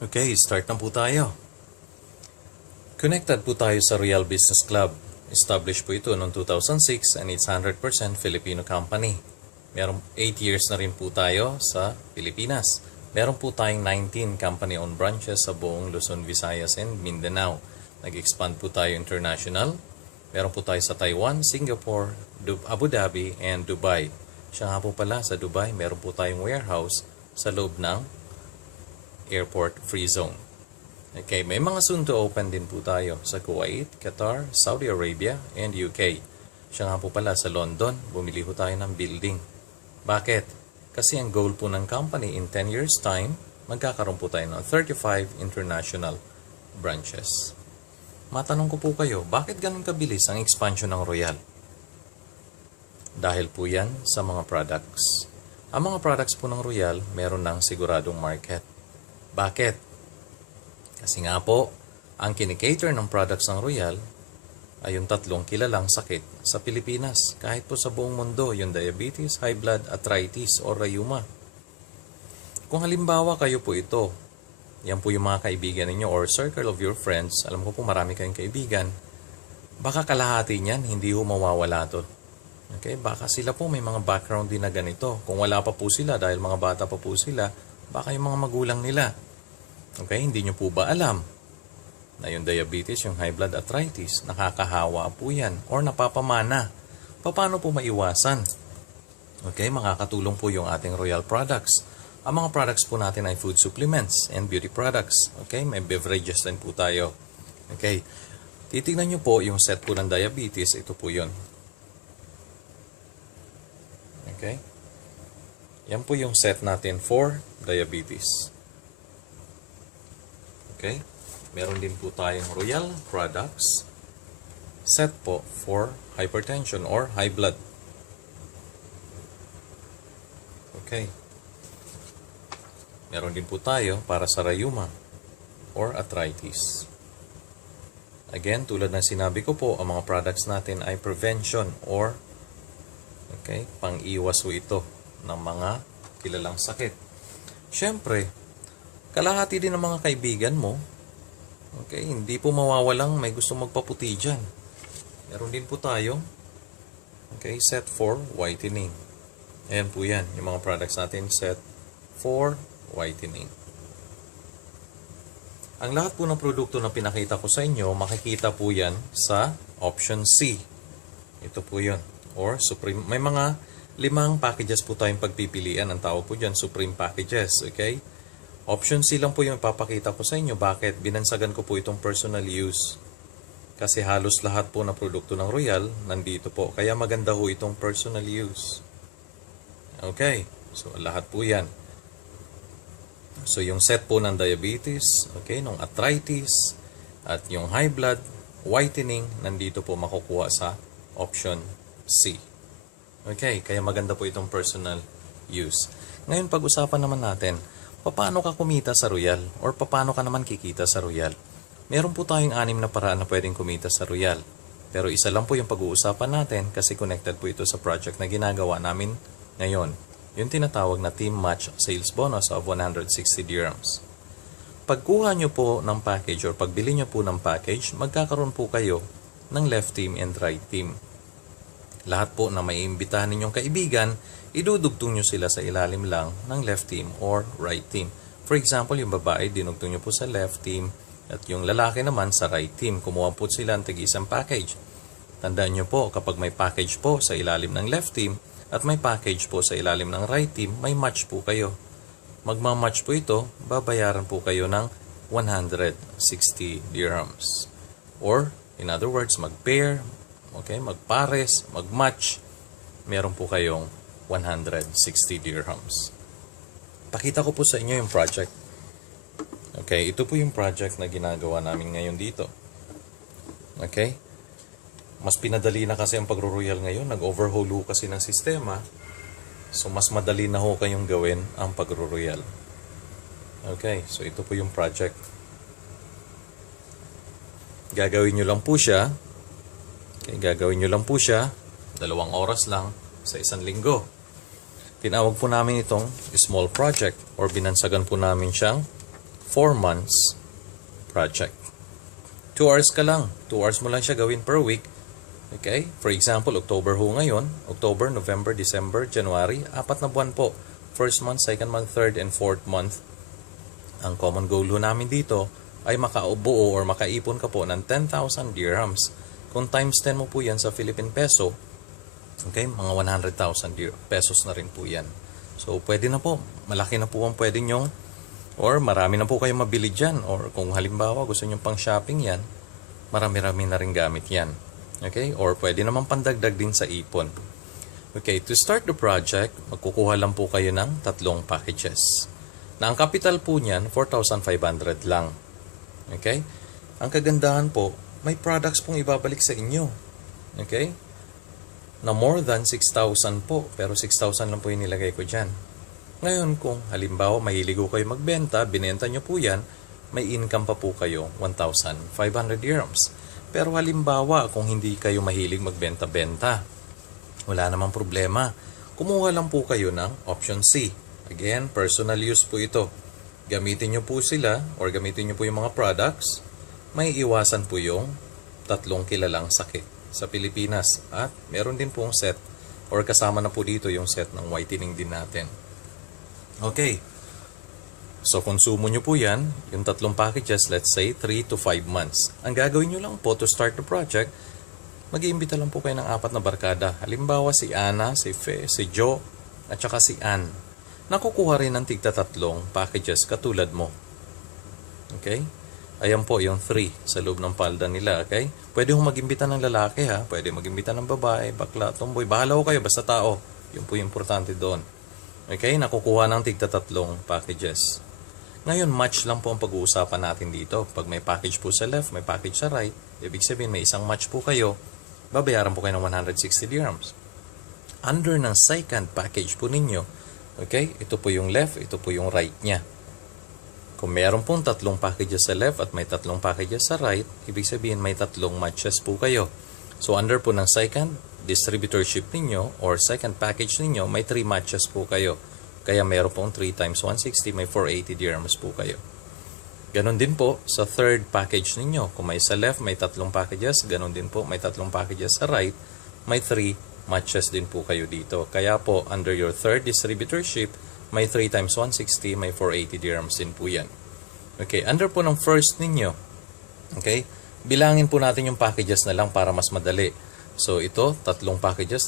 Okay, start na po tayo. Connected po tayo sa Royal Business Club. Established po ito noong 2006 and it's 100% Filipino company. Merong 8 years na rin po tayo sa Pilipinas. Meron po tayong 19 company-owned branches sa buong Luzon, Visayas, and Mindanao. Nag-expand po tayo international. Meron po tayo sa Taiwan, Singapore, Abu Dhabi, and Dubai. Siya nga po pala sa Dubai, meron po tayong warehouse sa loob ng airport free zone. Okay, may mga soon to open din po tayo sa Kuwait, Qatar, Saudi Arabia, and UK. Siya nga po pala sa London, bumili po tayo ng building. Bakit? Kasi ang goal po ng company in 10 years time, magkakaroon po tayo ng 35 international branches. Matanong ko po kayo, bakit ganun kabilis ang expansion ng Royal? Dahil po yan sa mga products. Ang mga products po ng Royal, meron ng siguradong market. Bakit? Kasi nga po, ang kinikater ng products ng Royal ay yung tatlong kilalang sakit sa Pilipinas. Kahit po sa buong mundo, yung diabetes, high blood, arthritis, o rheuma. Kung halimbawa kayo po ito, yan po yung mga kaibigan ninyo or circle of your friends, alam ko po marami kayong kaibigan, baka kalahati niyan, hindi ho mawawala to. Okay? Baka sila po may mga background din na ganito. Kung wala pa po sila, dahil mga bata pa po sila, baka yung mga magulang nila. Okay, hindi nyo po ba alam na yung diabetes, yung high blood, arthritis, nakakahawa po yan or napapamana? Paano po maiwasan? Okay, makakatulong po yung ating Royal products. Ang mga products po natin ay food supplements and beauty products. Okay, may beverages din po tayo. Okay, titignan nyo po yung set po ng diabetes, ito po yun. Okay, yan po yung set natin for diabetes. Okay? Meron din po tayong Royal products set po for hypertension or high blood. Okay. Meron din po tayo para sa rheuma or arthritis. Again, tulad ng sinabi ko po, ang mga products natin ay prevention or pang-iwas po ito ng mga kilalang sakit. Siyempre, kalahati din ng mga kaibigan mo, okay, hindi po mawawalang may gusto magpaputi dyan. Meron din po tayo, okay, set for whitening. Ayan po yan, yung mga products natin set for whitening. Ang lahat po ng produkto na pinakita ko sa inyo, makikita po yan sa option C. Ito po yun. Or Supreme, may mga 5 packages po tayong pagpipilian. Ang tawag po dyan, Supreme packages, okay? Option C lang po yung ipapakita ko sa inyo. Bakit? Binansagan ko po itong personal use. Kasi halos lahat po na produkto ng Royal nandito po. Kaya maganda ho itong personal use. Okay. So, lahat po yan. So, yung set po ng diabetes, okay, ng arthritis, at yung high blood, whitening, nandito po makukuha sa option C. Okay. Kaya maganda po itong personal use. Ngayon, pag-usapan naman natin, paano ka kumita sa Royal? Or paano ka naman kikita sa Royal? Meron po tayong 6 na paraan na pwedeng kumita sa Royal. Pero isa lang po yung pag-uusapan natin kasi connected po ito sa project na ginagawa namin ngayon. Yung tinatawag na Team Match Sales Bonus of 160 dirhams. Pagkuha nyo po ng package or pagbili nyo po ng package, magkakaroon po kayo ng left team and right team. Lahat po na may imbitahan ninyong kaibigan, idudugtong nyo sila sa ilalim lang ng left team or right team. For example, yung babae, dinugtong nyo po sa left team at yung lalaki naman sa right team. Kumuha po sila ng tig-isang package. Tandaan nyo po, kapag may package po sa ilalim ng left team at may package po sa ilalim ng right team, may match po kayo. Magmamatch po ito, babayaran po kayo ng 160 dirhams. Or, in other words, mag-pair, okay, magpares, mag-match, meron po kayong 160 dirhams. Pakita ko po sa inyo yung project. Okay, ito po yung project na ginagawa namin ngayon dito. Okay? Mas pinadali na kasi ang pagro-royal ngayon. Nag-overhaul ho kasi ng sistema. So, mas madali na ho kayong gawin ang pagro-royal. Okay, so ito po yung project. Gagawin nyo lang po siya. Okay, gagawin nyo lang po siya. 2 oras lang sa 1 linggo. Tinawag po namin itong small project or binansagan po namin siyang 4 months project. 2 hours ka lang. 2 hours mo lang siya gawin per week. Okay? For example, October ho ngayon. October, November, December, January. 4 na buwan po. First month, second month, third, and fourth month. Ang common goal ho namin dito ay makaubuo or makaipon ka po ng 10,000 dirhams. Kung times 10 mo po yan sa Philippine peso, okay, mga 100,000 pesos na rin po yan. So, pwede na po. Malaki na po ang pwede nyong, or marami na po kayong mabili dyan. Or kung halimbawa gusto nyo pang shopping yan, marami-rami na rin gamit yan. Okay? Or pwede naman pandagdag din sa ipon. Okay, to start the project, magkukuha lang po kayo ng 3 packages. Na ang capital po niyan, 4,500 lang. Okay? Ang kagandahan po, may products pong ibabalik sa inyo. Okay? Na more than 6,000 po. Pero 6,000 lang po yung nilagay ko dyan. Ngayon, kung halimbawa mahilig ko kayo magbenta, binenta nyo po yan, may income pa po kayo, 1,500 dirhams. Pero halimbawa, kung hindi kayo mahilig magbenta-benta, wala namang problema. Kumuha lang po kayo ng option C. Again, personal use po ito. Gamitin nyo po sila, or gamitin nyo po yung mga products, may iwasan po yung 3 kilalang sakit sa Pilipinas. At meron din pong set, or kasama na po dito yung set ng whitening din natin. Okay. So, konsumo nyo po yan, yung 3 packages, let's say, 3 to 5 months. Ang gagawin nyo lang po to start the project, mag-iimbita lang po kayo ng 4 na barkada. Halimbawa, si Ana, si Fe, si Jo, at saka si Ann. Nakukuha rin ng tigta 3 packages katulad mo. Okay? Ayan po yung 3 sa loob ng palda nila, okay? Pwede hong mag-imbita ng lalaki, ha? Pwede mag-imbita ng babae, bakla, tomboy. Bahala ko kayo, basta tao. Yun po yung importante doon. Okay? Nakukuha ng tigta 3 packages. Ngayon, match lang po ang pag-uusapan natin dito. Pag may package po sa left, may package sa right, ibig sabihin may isang match po kayo, babayaran po kayo ng 160 dirhams. Under ng second package po ninyo, okay? Ito po yung left, ito po yung right niya. Kung meron pong 3 packages sa left at may 3 packages sa right, ibig sabihin may 3 matches po kayo. So, under po ng second distributorship ninyo or second package ninyo, may 3 matches po kayo. Kaya meron pong 3 times 160, may 480 dirhams po kayo. Ganon din po sa third package ninyo. Kung may sa left, may 3 packages. Ganon din po, may 3 packages sa right. May 3 matches din po kayo dito. Kaya po, under your third distributorship, may 3 times 160, may 480 dirhams din po yan. Okay, under po ng first ninyo, okay, bilangin po natin yung packages na lang para mas madali. So, ito, 3 packages,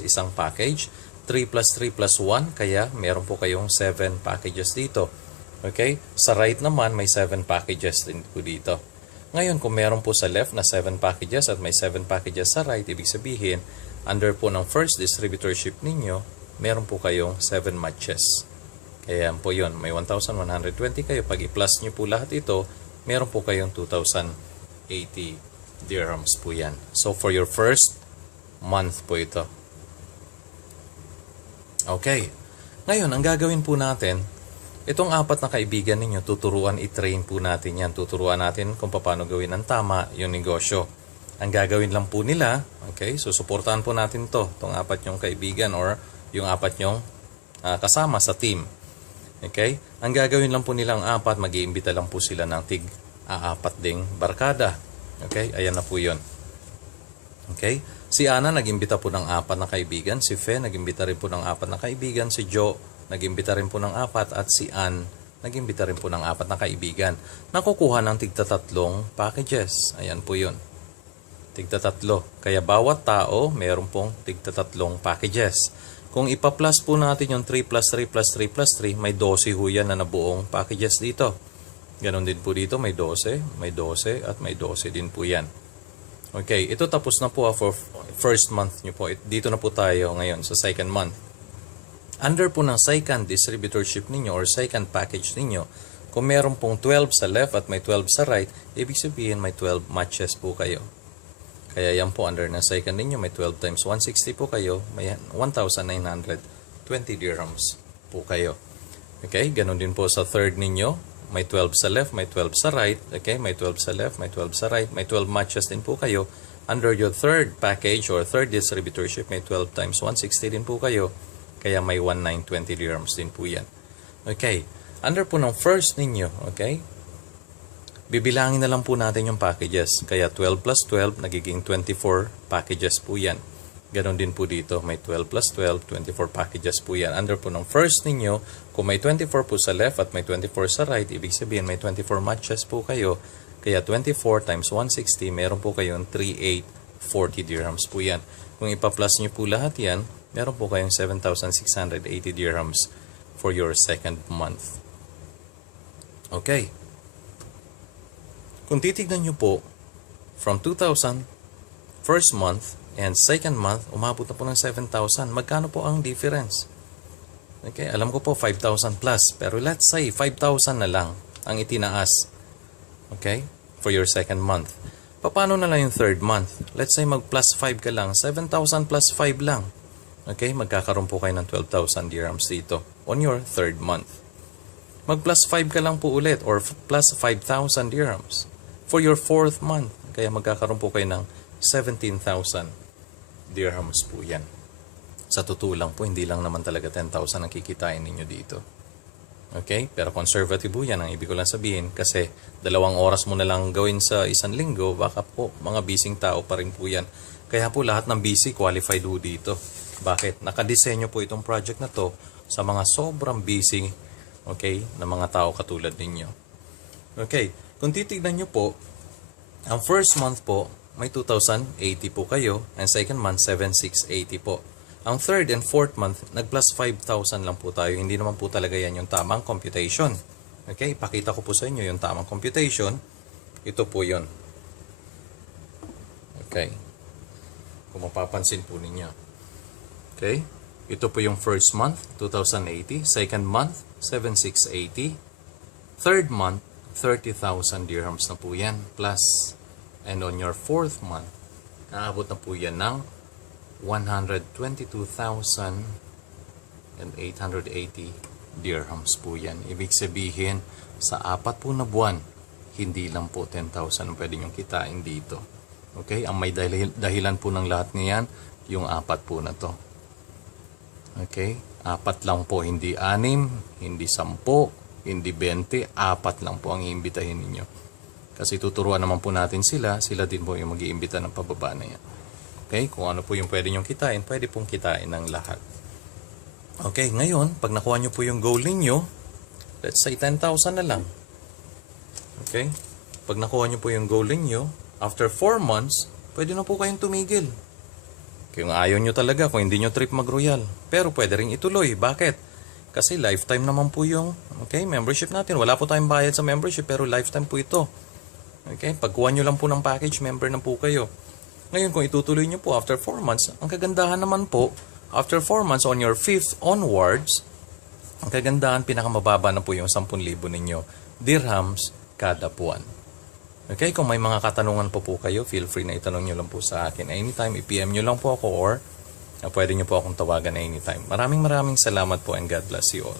isang package. 3 plus 3 plus 1, kaya meron po kayong 7 packages dito. Okay? Sa right naman, may 7 packages din po dito. Ngayon, kung meron po sa left na 7 packages at may 7 packages sa right, ibig sabihin, under po ng first distributorship ninyo, meron po kayong 7 matches. Kaya po yun, may 1,120 kayo. Pag i-plus nyo po lahat ito, meron po kayong 2,080 dirhams po yan. So, for your first month po ito. Okay. Ngayon, ang gagawin po natin, itong 4 na kaibigan ninyo, tuturuan, i-train po natin yan. Tuturuan natin kung paano gawin ng tama yung negosyo. Ang gagawin lang po nila, okay, so suportahan po natin to, itong 4 yung kaibigan or yung 4 yung kasama sa team. Okay? Ang gagawin lang po nilang 4, mag-iimbita lang po sila ng tig-4 ding barkada. Okay? Ayan na po yun. Okay? Si Ana nag-imbita po ng 4 na kaibigan. Si Fe nag-imbita rin po ng 4 na kaibigan. Si Jo nag-imbita rin po ng 4. At si Ann nag-imbita rin po ng 4 na kaibigan. Nakukuha ng tigta 3 packages. Ayan po yun. Tigta 3. Kaya bawat tao meron pong tigta 3 packages. Kung ipa-plus po natin yung 3 plus 3 plus 3 plus 3, may 12 ho yan na nabuong packages dito. Ganon din po dito, may 12, may 12, at may 12 din po yan. Okay, ito tapos na po for first month nyo po. Dito na po tayo ngayon sa second month. Under po ng second distributorship ninyo or second package ninyo, kung meron pong 12 sa left at may 12 sa right, ibig sabihin may 12 matches po kayo. Kaya yan po, under na second ninyo, may 12 times 160 po kayo, may 1,920 dirhams po kayo. Okay, ganun din po sa third ninyo, may 12 sa left, may 12 sa right, okay, may 12 sa left, may 12 sa right, may 12 matches din po kayo. Under your third package or third distributorship, may 12 times 160 din po kayo, kaya may 1,920 dirhams din po yan. Okay, Under po ng first ninyo, okay? Bibilangin na lang po natin yung packages. Kaya 12 plus 12, nagiging 24 packages po yan. Ganon din po dito. May 12 plus 12, 24 packages po yan. Under po ng first ninyo, kung may 24 po sa left at may 24 sa right, ibig sabihin may 24 matches po kayo. Kaya 24 times 160, meron po kayong 3,840 dirhams po yan. Kung ipa-plus nyo po lahat yan, meron po kayong 7,680 dirhams for your second month. Okay. Kung titignan nyo po, from 2,000, first month, and second month, umabot na po ng 7,000. Magkano po ang difference? Okay, alam ko po 5,000 plus, pero let's say 5,000 na lang ang itinaas. Okay, for your second month. Paano na lang yung third month? Let's say mag plus 5 ka lang, 7,000 plus 5 lang. Okay, magkakaroon po kayo ng 12,000 dirhams dito on your third month. Mag plus 5 ka lang po ulit or plus 5,000 dirhams for your fourth month. Kaya magkakaroon po kayo ng 17,000 dirhams po yan. Sa totoo lang po, hindi lang naman talaga 10,000 ang kikitain ninyo dito. Okay? Pero conservative po yan ang ibig ko lang sabihin kasi 2 oras mo na lang gawin sa isang linggo, baka po mga busy tao pa rin po yan. Kaya po lahat ng busy qualified po dito. Bakit? Nakadesenyo po itong project na to sa mga sobrang busy, okay, na mga tao katulad ninyo. Okay, kung titignan nyo po, ang first month po, may 2,080 po kayo, and second month, 7,680 po. Ang third and fourth month, nag-plus 5,000 lang po tayo. Hindi naman po talaga yan yung tamang computation. Okay, ipakita ko po sa inyo yung tamang computation. Ito po yun. Okay. Kung mapapansin po ninyo. Okay. Ito po yung first month, 2,080. Second month, 7,680. Third month, 30,000 dirhams na po yan. Plus, and on your fourth month, naabot na po yan ng 122,880 dirhams po yan. Ibig sabihin, sa 4 po na buwan, hindi lang po 10,000 ang pwede nyong kitain dito. Okay? Ang may dahilan po ng lahat niyan, yung 4 po na to. Okay? 4 lang po, hindi 6, hindi 10, hindi 20, 4 lang po ang iimbitahin ninyo. Kasi tuturuan naman po natin sila din po yung mag-iimbita ng pababa na yan. Okay? Kung ano po yung pwede nyong kitain, pwede pong kitain ng lahat. Okay, ngayon, pag nakuha nyo po yung goal ninyo, let's say 10,000 na lang. Okay? Pag nakuha nyo po yung goal ninyo, after 4 months, pwede na po kayong tumigil. Kung ayaw nyo talaga, kung hindi nyo trip mag-royal. Pero pwede rin ituloy. Bakit? Kasi lifetime naman po yung membership natin. Wala po tayong bayad sa membership, pero lifetime po ito. Okay? Pagkuha nyo lang po ng package, member na po kayo. Ngayon, kung itutuloy nyo po after 4 months, ang kagandahan naman po, after 4 months on your 5th onwards, ang kagandahan, pinakamababa na po yung 10,000 ninyo dirhams kada buwan. Okay? Kung may mga katanungan po kayo, feel free na itanong nyo lang po sa akin anytime. I-PM nyo lang po ako or pwede nyo po akong tawagan anytime. Maraming salamat po and God bless you all.